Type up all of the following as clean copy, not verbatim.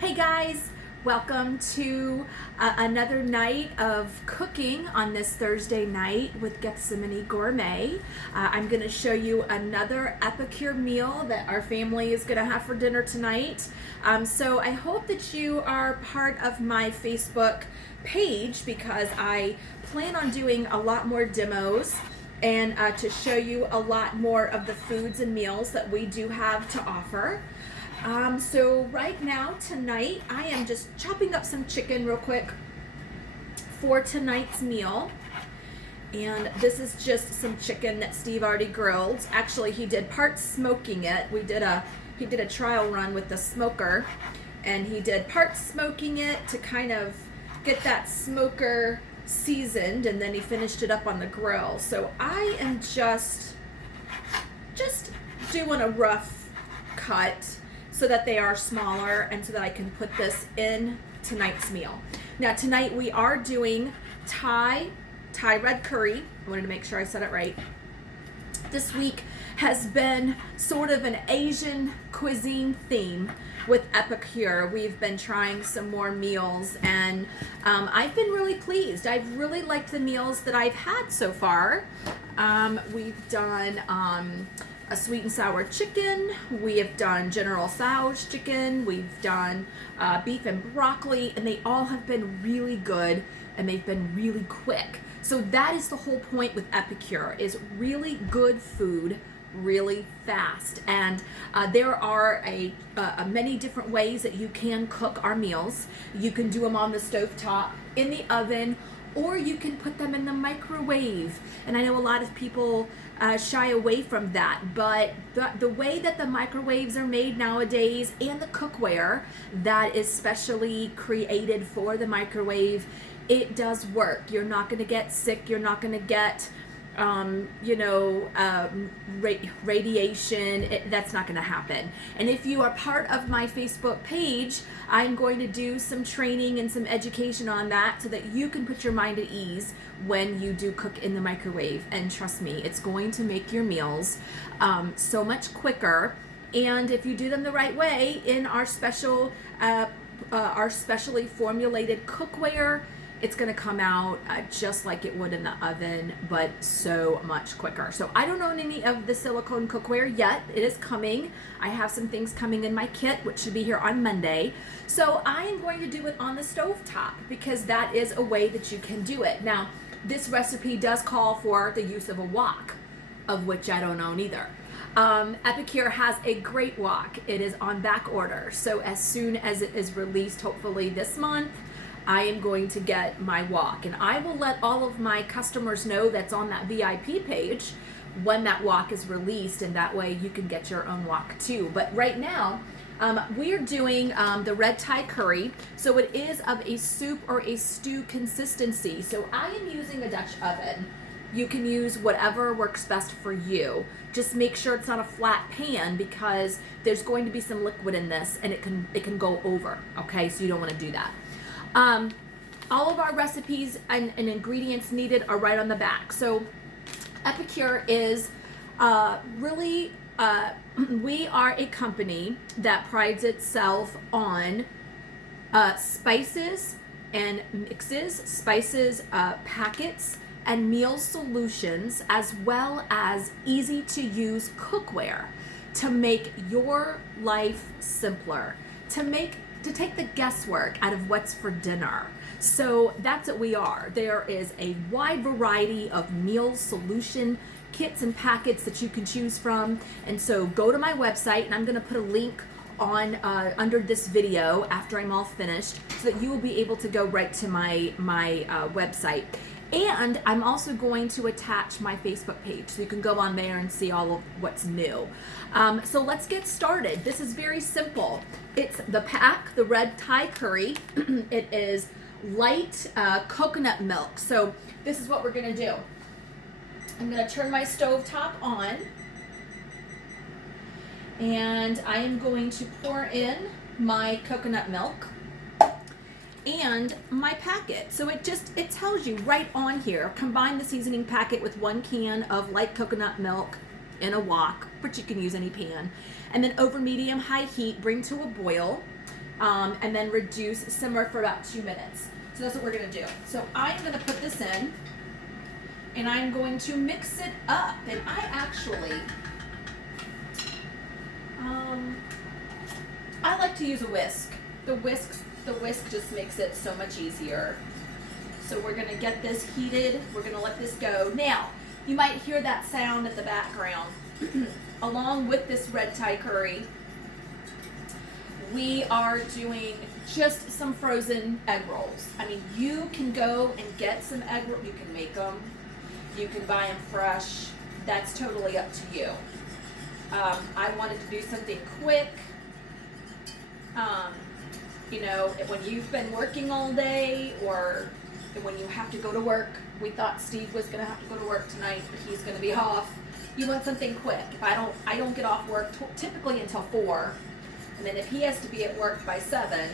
Hey guys, welcome to another night of cooking on this Thursday night with Gethsemane Gourmet. I'm going to show you another Epicure meal that our family is going to have for dinner tonight. So I hope that you are part of my Facebook page because I plan on doing a lot more demos and to show you a lot more of the foods and meals that we do have to offer. So right now, tonight, I am just chopping up some chicken real quick for tonight's meal. And this is just some chicken that Steve already grilled. Actually, he did part smoking it. He did a trial run with the smoker, and he did part smoking it to kind of get that smoker seasoned, and then he finished it up on the grill. So I am just doing a rough cut so that they are smaller and so that I can put this in tonight's meal. Now tonight we are doing Thai red curry. I wanted to make sure I said it right. This week has been sort of an Asian cuisine theme with Epicure. We've been trying some more meals and I've been really pleased. I've really liked the meals that I've had so far. We've done a sweet and sour chicken. We have done General Tso's chicken. We've done beef and broccoli, and they all have been really good and they've been really quick. So that is the whole point with Epicure, is really good food really fast. And there are many different ways that you can cook our meals. You can do them on the stovetop, in the oven, or you can put them in the microwave. And I know a lot of people shy away from that, but the way that the microwaves are made nowadays and the cookware that is specially created for the microwave, it does work. You're not going to get sick. You're not going to get radiation. That's not going to happen. And if you are part of my Facebook page, I'm going to do some training and some education on that so that you can put your mind at ease when you do cook in the microwave. And trust me, it's going to make your meals so much quicker. And if you do them the right way in our specially formulated cookware, it's going to come out just like it would in the oven, but so much quicker. So I don't own any of the silicone cookware yet. It is coming. I have some things coming in my kit, which should be here on Monday. So I am going to do it on the stovetop because that is a way that you can do it. Now, this recipe does call for the use of a wok, of which I don't own either. Epicure has a great wok. It is on back order. So as soon as it is released, hopefully this month, I am going to get my wok, and I will let all of my customers know that's on that VIP page when that wok is released, and that way you can get your own wok too. But right now, we're doing the red Thai curry, so it is of a soup or a stew consistency. So I am using a Dutch oven. You can use whatever works best for you. Just make sure it's not a flat pan because there's going to be some liquid in this, and it can go over. Okay, so you don't want to do that. All of our recipes and ingredients needed are right on the back. So Epicure is we are a company that prides itself on spices and mixes, spices, packets, and meal solutions, as well as easy to use cookware to make your life simpler, to take the guesswork out of what's for dinner. So that's what we are. There is a wide variety of meal solution kits and packets that you can choose from. And so go to my website, and I'm going to put a link on under this video after I'm all finished so that you will be able to go right to my website. And I'm also going to attach my Facebook page so you can go on there and see all of what's new. So let's get started. This is very simple. It's the pack, the red Thai curry. It is light coconut milk. So this is what we're going to do. I'm going to turn my stove top on, and I am going to pour in my coconut milk and my packet. So it tells you right on here, combine the seasoning packet with 1 can of light coconut milk in a wok, but you can use any pan. And then over medium high heat, bring to a boil. and then reduce, simmer for about 2 minutes. So that's what we're gonna do. So I'm gonna put this in, and I'm going to mix it up. And I actually, I like to use a whisk. The whisk just makes it so much easier. So we're gonna get this heated. We're gonna let this go. Now, you might hear that sound in the background. Along with this red Thai curry, we are doing just some frozen egg rolls. I mean, you can go and get some egg rolls. You can make them. You can buy them fresh. That's totally up to you. I wanted to do something quick. You know, when you've been working all day, or when you have to go to work. We thought Steve was going to have to go to work tonight, but he's going to be off. You want something quick. If I don't get off work typically until 4, and then if he has to be at work by 7,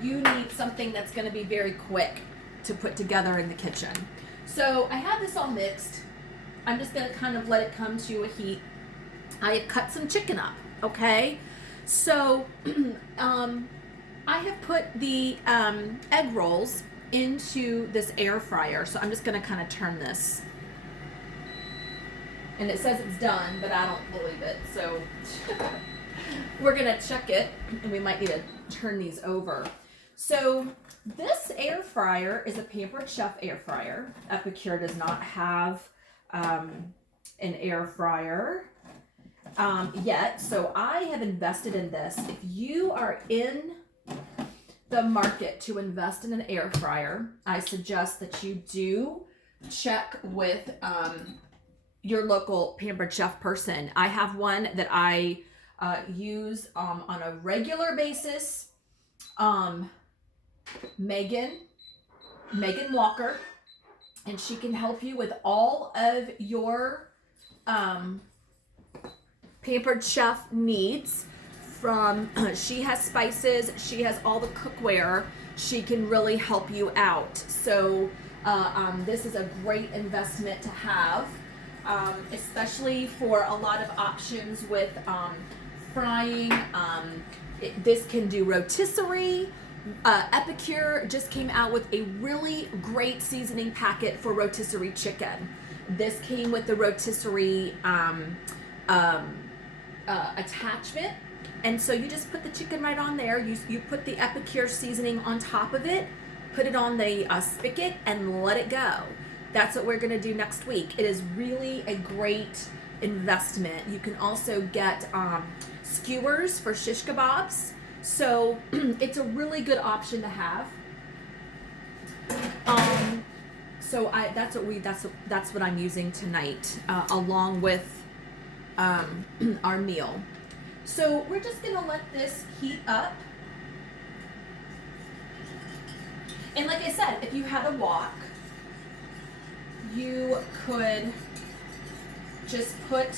you need something that's going to be very quick to put together in the kitchen. So I have this all mixed. I'm just going to kind of let it come to a heat. I have cut some chicken up, okay? So I have put the egg rolls into this air fryer. So I'm just going to kind of turn this. And it says it's done, but I don't believe it. So we're going to check it, and we might need to turn these over. So this air fryer is a Pampered Chef air fryer. Epicure does not have an air fryer yet. So I have invested in this. If you are in the market to invest in an air fryer, I suggest that you do check with your local Pampered Chef person. I have one that I use on a regular basis. Megan Walker, and she can help you with all of your Pampered Chef needs. From she has spices, she has all the cookware. She can really help you out. So this is a great investment to have, especially for a lot of options with frying. This can do rotisserie. Epicure just came out with a really great seasoning packet for rotisserie chicken. This came with the rotisserie attachment. And so you just put the chicken right on there. You put the Epicure seasoning on top of it, put it on the spigot, and let it go. That's what we're going to do next week. It is really a great investment. You can also get skewers for shish kebabs. So it's a really good option to have. So that's what I'm using tonight, along with our meal. So we're just gonna let this heat up. And like I said, if you had a wok, you could just put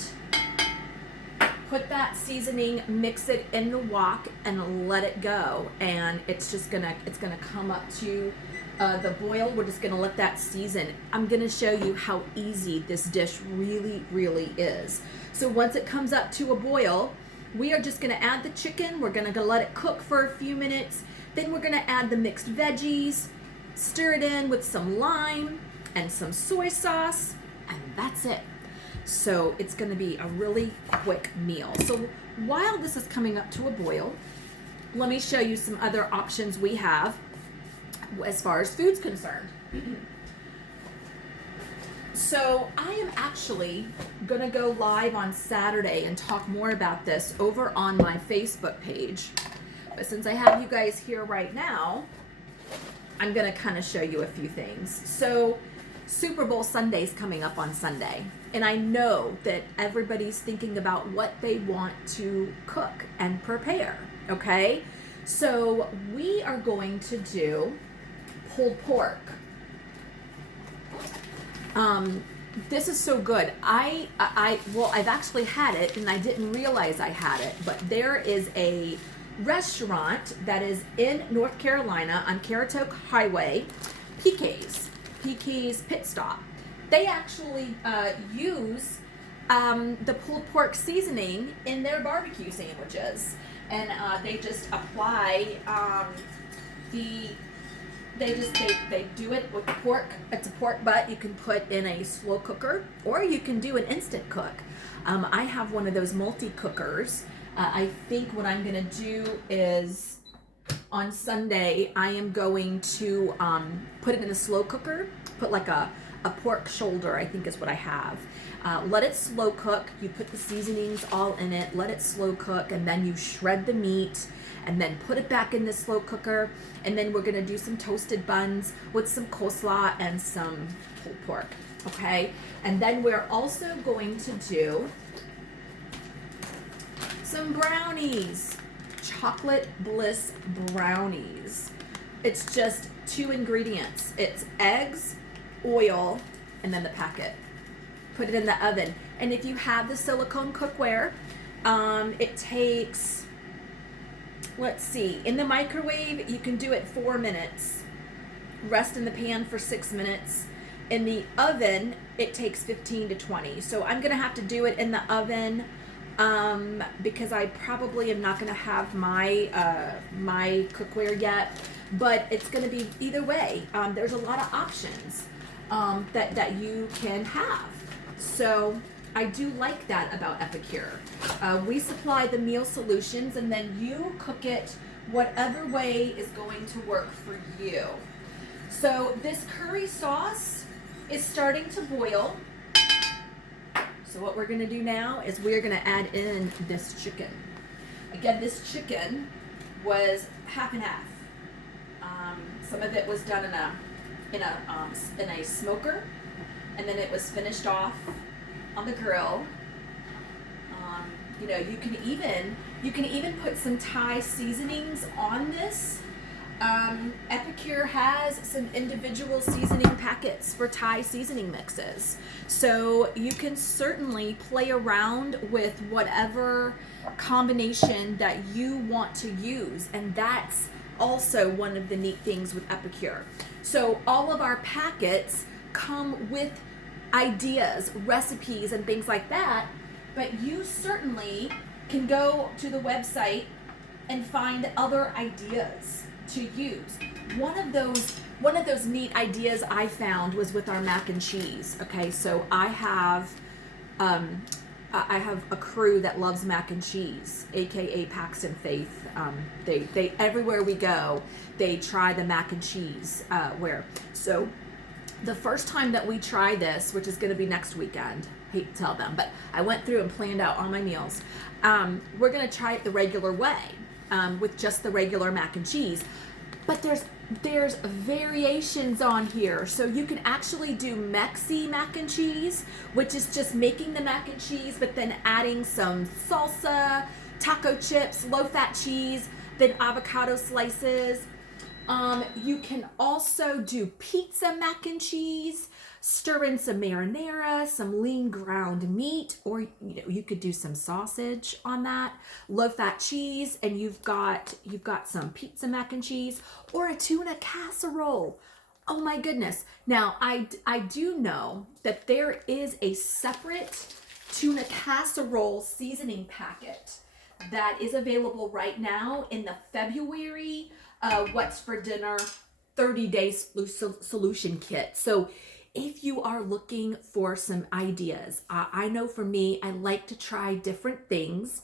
that seasoning, mix it in the wok, and let it go. And it's gonna come up to the boil. We're just gonna let that season. I'm gonna show you how easy this dish really, really is. So once it comes up to a boil, we are just gonna add the chicken. We're gonna let it cook for a few minutes. Then we're gonna add the mixed veggies, stir it in with some lime and some soy sauce, and that's it. So it's gonna be a really quick meal. So while this is coming up to a boil, let me show you some other options we have as far as food's concerned. So I am actually gonna go live on Saturday and talk more about this over on my Facebook page. But since I have you guys here right now, I'm gonna kind of show you a few things. So Super Bowl Sunday's coming up on Sunday, and I know that everybody's thinking about what they want to cook and prepare, okay? So we are going to do pulled pork. This is so good. I've actually had it, and I didn't realize I had it, but there is a restaurant that is in North Carolina on Caratoke Highway, PK's Pit Stop. They actually use the pulled pork seasoning in their barbecue sandwiches. and they just apply the they do it with pork. It's a pork butt you can put in a slow cooker, or you can do an instant cook. I have one of those multi cookers. I think what I'm gonna do is on Sunday I am going to put it in a slow cooker. Put like a pork shoulder, I think is what I have. Let it slow cook. You put the seasonings all in it. Let it slow cook, and then you shred the meat, and then put it back in the slow cooker. And then we're gonna do some toasted buns with some coleslaw and some pulled pork. Okay, and then we're also going to do some brownies, chocolate bliss brownies. It's just 2 ingredients. It's eggs, oil, and then the packet. Put it in the oven. And if you have the silicone cookware, it takes, let's see, in the microwave, you can do it 4 minutes. Rest in the pan for 6 minutes. In the oven, it takes 15 to 20. So I'm gonna have to do it in the oven because I probably am not gonna have my my cookware yet. But it's gonna be either way. There's a lot of options that you can have. So I do like that about Epicure. We supply the meal solutions, and then you cook it whatever way is going to work for you. So this curry sauce is starting to boil. So what we're gonna do now is we're gonna add in this chicken. Again, this chicken was half and half. Some of it was done in a smoker, and then it was finished off on the grill. You know, you can even put some Thai seasonings on this. Epicure has some individual seasoning packets for Thai seasoning mixes, so you can certainly play around with whatever combination that you want to use, and that's also one of the neat things with Epicure. So all of our packets come with ideas, recipes, and things like that, but you certainly can go to the website and find other ideas to use. One of those neat ideas I found was with our mac and cheese. Okay, so I have a crew that loves mac and cheese, aka Paxton Faith. They everywhere we go, they try the mac and cheese. So the first time that we try this, which is going to be next weekend, hate to tell them, but I went through and planned out all my meals. We're going to try it the regular way, with just the regular mac and cheese. But there's variations on here. So you can actually do Mexi mac and cheese, which is just making the mac and cheese, but then adding some salsa, taco chips, low-fat cheese, then avocado slices. You can also do pizza mac and cheese, stir in some marinara, some lean ground meat, or you could do some sausage on that, low-fat cheese, and you've got some pizza mac and cheese, or a tuna casserole. Oh my goodness. Now, I do know that there is a separate tuna casserole seasoning packet that is available right now in the February What's for Dinner 30-day solution kit. So if you are looking for some ideas, I know for me, I like to try different things.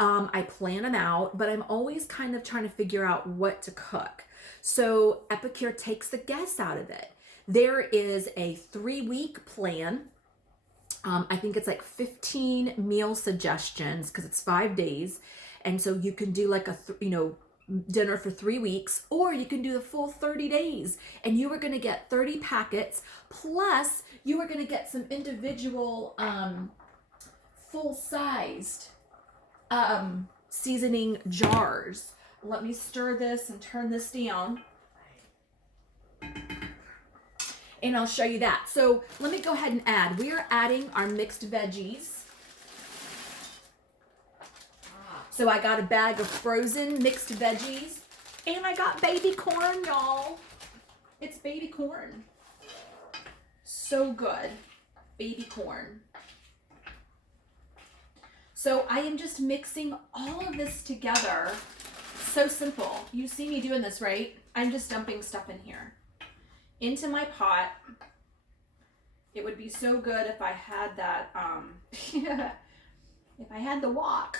I plan them out, but I'm always kind of trying to figure out what to cook. So Epicure takes the guess out of it. There is a 3-week plan. I think it's like 15 meal suggestions because it's 5 days. And so you can do like a, dinner for 3 weeks, or you can do the full 30 days, and you are going to get 30 packets, plus you are going to get some individual full-sized seasoning jars. Let me stir this and turn this down, and I'll show you that. So let me go ahead and add. We are adding our mixed veggies. So I got a bag of frozen mixed veggies, and I got baby corn, y'all. It's baby corn. So good. Baby corn. So I am just mixing all of this together. So simple. You see me doing this, right? I'm just dumping stuff in here into my pot. It would be so good if I had that, if I had the wok.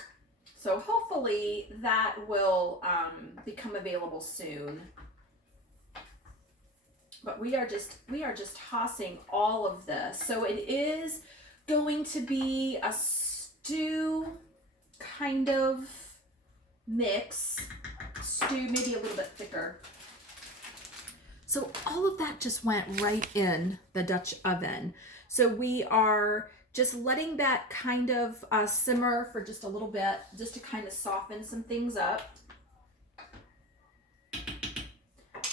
So hopefully that will become available soon. But we are just tossing all of this. So it is going to be a stew kind of mix. Stew, maybe a little bit thicker. So all of that just went right in the Dutch oven. So we are just letting that kind of simmer for just a little bit, just to kind of soften some things up.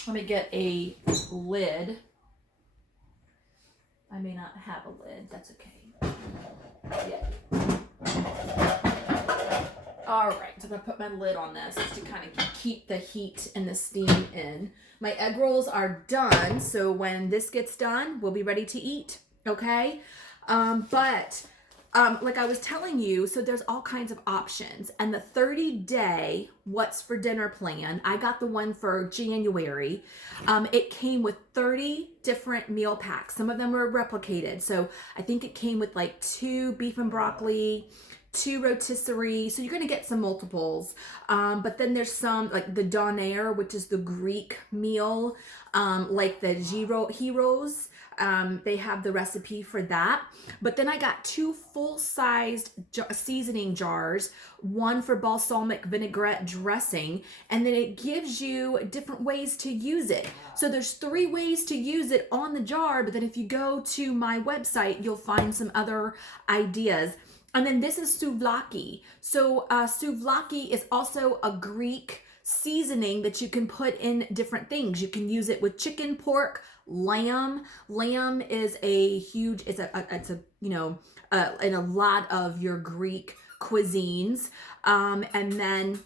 Let me get a lid. I may not have a lid, that's okay. Yeah. All right, so I'm gonna put my lid on this just to kind of keep the heat and the steam in. My egg rolls are done, so when this gets done, we'll be ready to eat, okay? Like I was telling you, so there's all kinds of options. And the 30-day What's for Dinner plan, I got the one for January. It came with 30 different meal packs. Some of them were replicated. So I think it came with like 2 beef and broccoli, 2 rotisserie, so you're going to get some multiples. But then there's some like the donair, which is the Greek meal, like the gyros. They have the recipe for that. But then I got 2 full-sized seasoning jars, one for balsamic vinaigrette dressing, and then it gives you different ways to use it. So there's 3 ways to use it on the jar, but then if you go to my website, you'll find some other ideas. And then this is souvlaki. So souvlaki is also a Greek seasoning that you can put in different things. You can use it with chicken, pork, lamb. Lamb is a huge, it's a you know, in a lot of your Greek cuisines. And then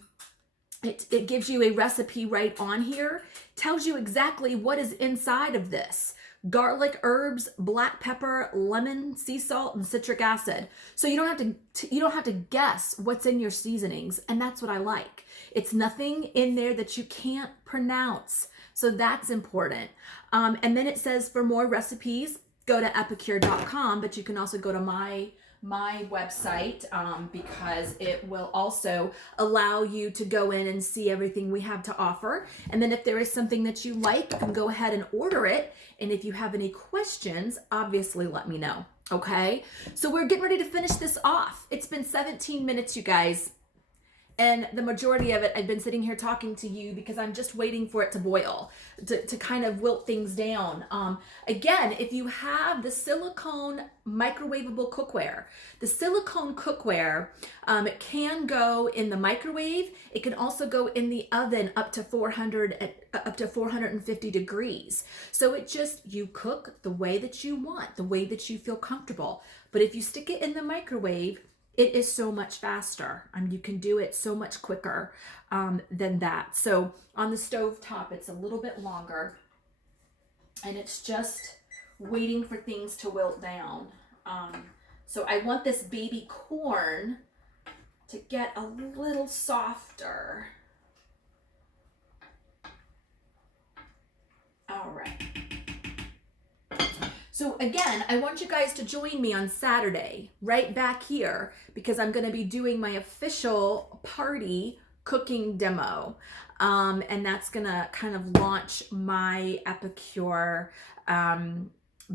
it gives you a recipe right on here, tells you exactly what is inside of this. Garlic, herbs, black pepper, lemon, sea salt, and citric acid. So you don't have to guess what's in your seasonings, and that's what I like. It's nothing in there that you can't pronounce, so that's important. And then it says for more recipes, go to epicure.com, but you can also go to my website because it will also allow you to go in and see everything we have to offer. And then if there is something that you like, you can go ahead and order it. And if you have any questions, obviously let me know. Okay, so we're getting ready to finish this off. It's been 17 minutes, you guys. And the majority of it, I've been sitting here talking to you because I'm just waiting for it to boil, to kind of wilt things down. Again, if you have the silicone microwavable cookware, the silicone cookware, it can go in the microwave. It can also go in the oven up to 450 degrees. So it just, you cook the way that you want, the way that you feel comfortable. But if you stick it in the microwave, it is so much faster. You can do it so much quicker than that. So on the stove top, it's a little bit longer, and it's just waiting for things to wilt down. So I want this baby corn to get a little softer. All right. So again, I want you guys to join me on Saturday, right back here, because I'm going to be doing my official party cooking demo. And that's going to kind of launch my Epicure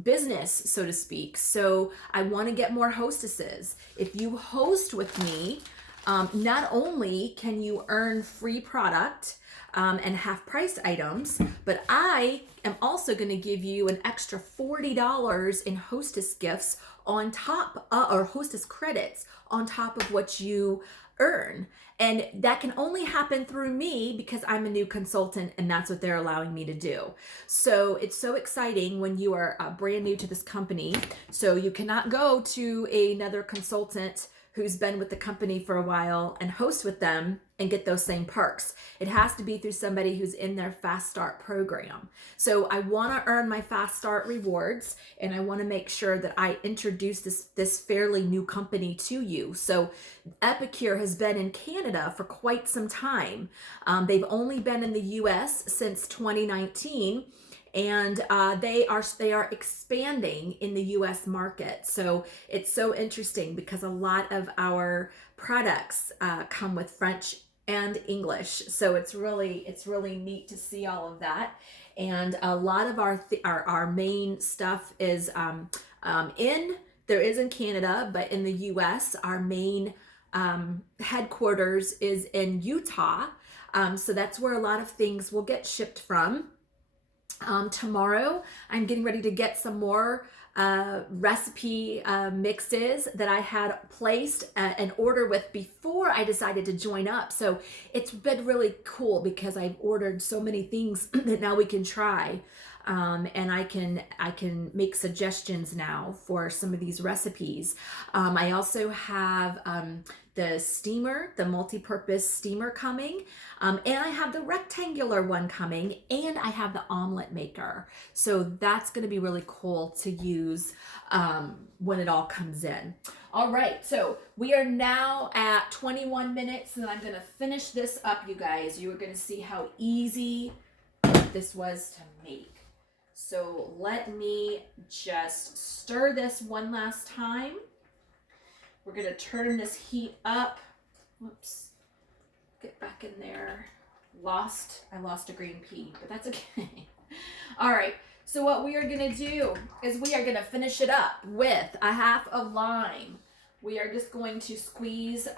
business, so to speak. So I want to get more hostesses. If you host with me, not only can you earn free product and half price items, but I am also going to give you an extra $40 in hostess gifts on top, or hostess credits on top of what you earn. And that can only happen through me because I'm a new consultant, and that's what they're allowing me to do. So it's so exciting when you are brand new to this company. So you cannot go to another consultant who's been with the company for a while and host with them and get those same perks. It has to be through somebody who's in their Fast Start program. So I want to earn my Fast Start rewards, and I want to make sure that I introduce this fairly new company to you. So Epicure has been in Canada for quite some time. They've only been in the US since 2019. And they are expanding in the U.S. market. So it's so interesting because a lot of our products come with French and English. So it's really neat to see all of that. And a lot of our main stuff is in Canada, but in the U.S. our main headquarters is in Utah. So that's where a lot of things will get shipped from. Tomorrow, I'm getting ready to get some more recipe mixes that I had placed an order with before I decided to join up. So it's been really cool because I've ordered so many things that now we can try. And I can make suggestions now for some of these recipes. I also have the steamer, the multi-purpose steamer coming, and I have the rectangular one coming, and I have the omelet maker. So that's going to be really cool to use when it all comes in. All right, so we are now at 21 minutes, and I'm going to finish this up, you guys. You are going to see how easy this was to make. So let me just stir this one last time. We're going to turn this heat up. Whoops. Get back in there. I lost a green pea, but that's okay. All right. So what we are going to do is we are going to finish it up with a half of lime. We are just going to squeeze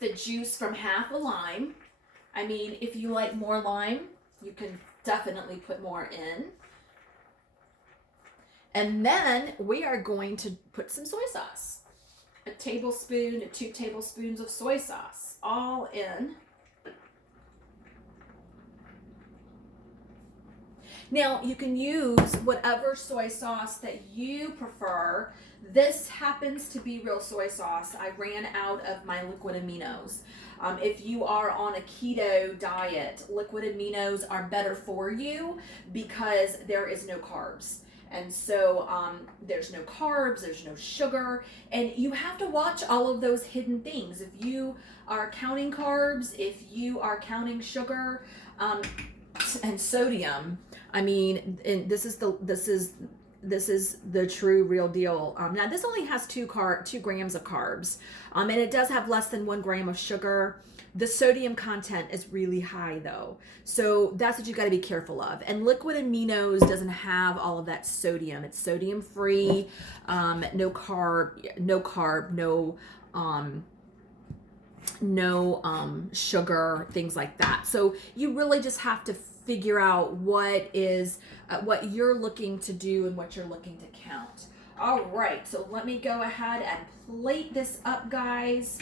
the juice from half a lime. I mean, if you like more lime, you can definitely put more in. And then we are going to put some soy sauce. A tablespoon to 2 tablespoons of soy sauce, all in. Now, you can use whatever soy sauce that you prefer. This happens to be real soy sauce. I ran out of my liquid aminos. If you are on a keto diet, liquid aminos are better for you because there is no carbs. And so there's no carbs, there's no sugar, and you have to watch all of those hidden things. If you are counting carbs, if you are counting sugar and sodium, I mean, and this is the true real deal. Now this only has 2 grams of carbs, and it does have less than 1 gram of sugar. The sodium content is really high though. So that's what you got to be careful of. And liquid aminos doesn't have all of that sodium. It's sodium free, no carb, no sugar, things like that. So you really just have to figure out what you're looking to do and what you're looking to count. All right, so let me go ahead and plate this up, guys.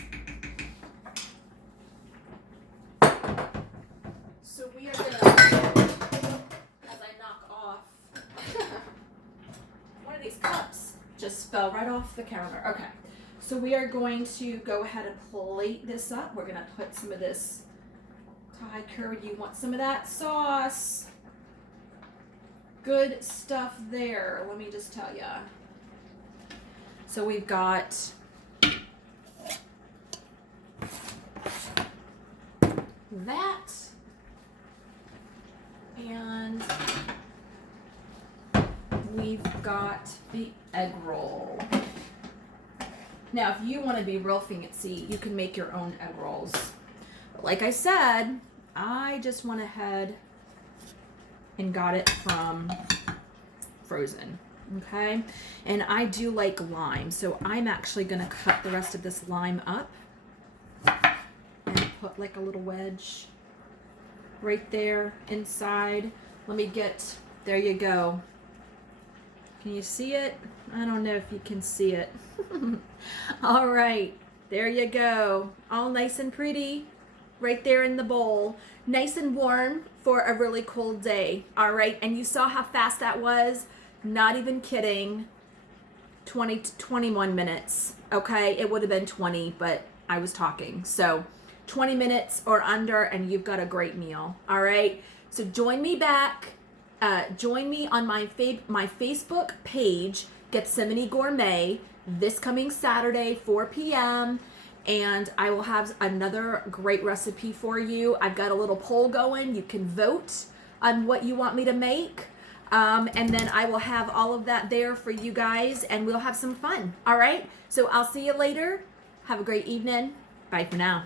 So we are gonna, as I knock off, one of these cups just fell right off the counter. Okay, so we are going to go ahead and plate this up. We're gonna put some of this Thai curry. You want some of that sauce? Good stuff there. Let me just tell you. So we've got that, and we've got the egg roll. Now, if you want to be real fancy, you can make your own egg rolls. But like I said, I just went ahead and got it from frozen. Okay, and I do like lime, so I'm actually going to cut the rest of this lime up and put like a little wedge right there inside. Let me get, there you go. Can you see it? I don't know if you can see it. All right, there you go. All nice and pretty right there in the bowl. Nice and warm for a really cold day. All right, and you saw how fast that was? Not even kidding. 20 to 21 minutes. Okay, it would have been 20, but I was talking. So 20 minutes or under, and you've got a great meal. All right. So join me back. Join me on my Facebook page, Gethsemane Gourmet, this coming Saturday, 4 p.m. And I will have another great recipe for you. I've got a little poll going. You can vote on what you want me to make. And then I will have all of that there for you guys, and we'll have some fun. All right. So I'll see you later. Have a great evening. Bye for now.